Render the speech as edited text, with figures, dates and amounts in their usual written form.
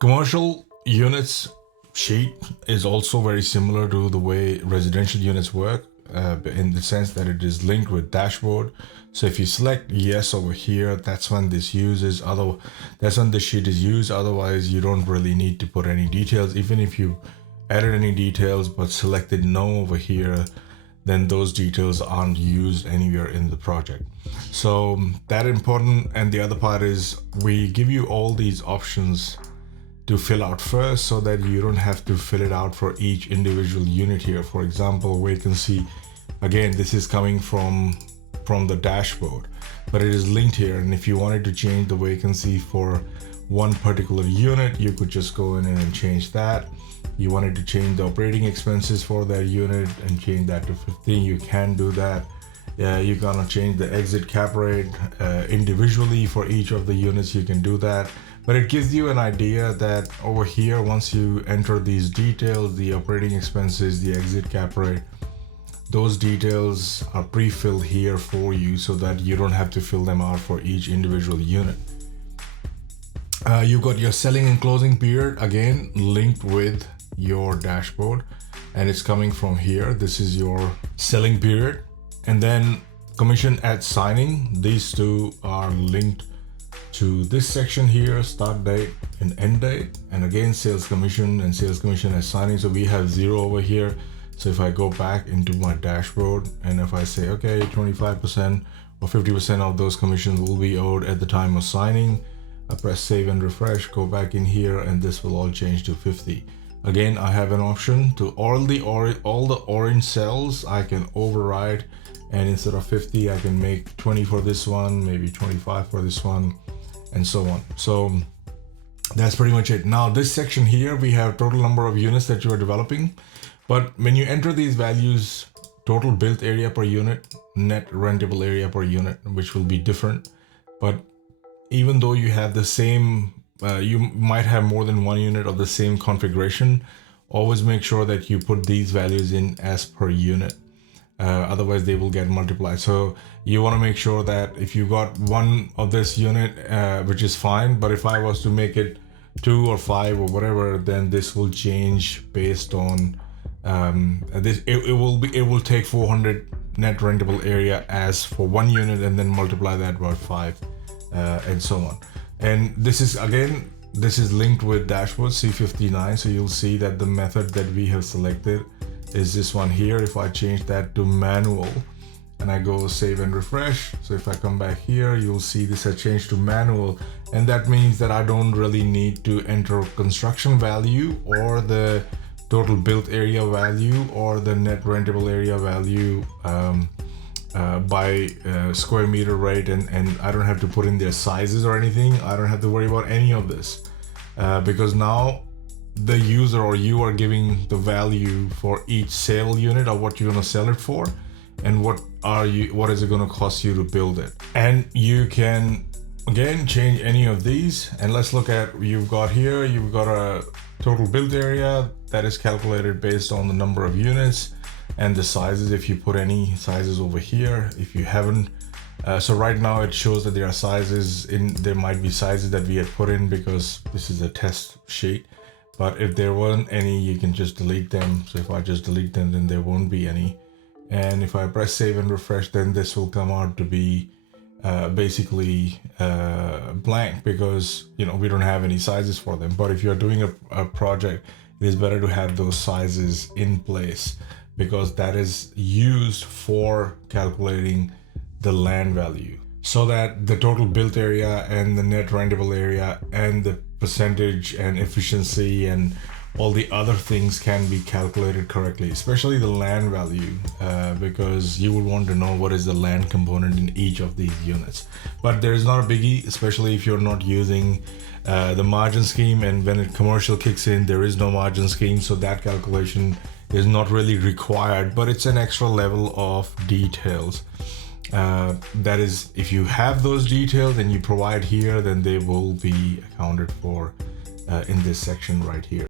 Commercial units sheet is also very similar to the way residential units work, in the sense that it is linked with dashboard. So if you select yes over here, that's when this uses, that's when the sheet is used. Otherwise, you don't really need to put any details. Even if you added any details but selected no over here, then those details aren't used anywhere in the project. So that important. And the other part is we give you all these options to fill out first, so that you don't have to fill it out for each individual unit here. For example, vacancy, again, this is coming from the dashboard, but it is linked here. And if you wanted to change the vacancy for one particular unit, you could just go in and change that. You wanted to change the operating expenses for that unit and change that to 15, you can do that. You're gonna change the exit cap rate individually for each of the units, you can do that. But it gives you an idea that over here, once you enter these details, the operating expenses, the exit cap rate, those details are pre-filled here for you, so that you don't have to fill them out for each individual unit. You've got your selling and closing period, again linked with your dashboard, and it's coming from here. This is your selling period. And then commission at signing, these two are linked to this section here, start date and end date. And again, sales commission and sales commission at signing. So we have 0 over here. So if I go back into my dashboard and if I say, okay, 25% or 50% of those commissions will be owed at the time of signing, I press save and refresh, go back in here, and this will all change to 50. Again, I have an option to all the orange cells I can override, and instead of 50, I can make 20 for this one, maybe 25 for this one, and so on. So that's pretty much it. Now this section here, we have total number of units that you are developing. But when you enter these values, total built area per unit, net rentable area per unit, which will be different. But even though you have the same, you might have more than one unit of the same configuration, always make sure that you put these values in as per unit. Otherwise they will get multiplied. So you want to make sure that if you got one of this unit, which is fine, but if I was to make it 2 or 5 or whatever, then this will change based on this. It will take 400 net rentable area as for one unit, and then multiply that by 5, and so on. And this is linked with dashboard C59. So you'll see that the method that we have selected is this one here. If I change that to manual and I go save and refresh, so if I come back here, you'll see this has changed to manual, and that means that I don't really need to enter construction value or the total built area value or the net rentable area value by square meter rate, and I don't have to put in their sizes or anything. I don't have to worry about any of this, because now the user or you are giving the value for each sale unit of what you're going to sell it for, and what is it going to cost you to build it. And you can again change any of these. And let's look at, you've got a total built area that is calculated based on the number of units and the sizes, if you put any sizes over here. If you haven't, so right now it shows that there are sizes there might be sizes that we had put in because this is a test sheet. But if there weren't any, you can just delete them. So if I just delete them, then there won't be any. And if I press save and refresh, then this will come out to be basically blank, because we don't have any sizes for them. But if you're doing a project, it is better to have those sizes in place, because that is used for calculating the land value, so that the total built area and the net rentable area and the percentage and efficiency and all the other things can be calculated correctly, especially the land value, because you would want to know what is the land component in each of these units. But there is not a biggie, especially if you're not using the margin scheme, and when commercial kicks in, there is no margin scheme, so that calculation is not really required, but it's an extra level of details. That is, if you have those details and you provide here, then they will be accounted for in this section right here.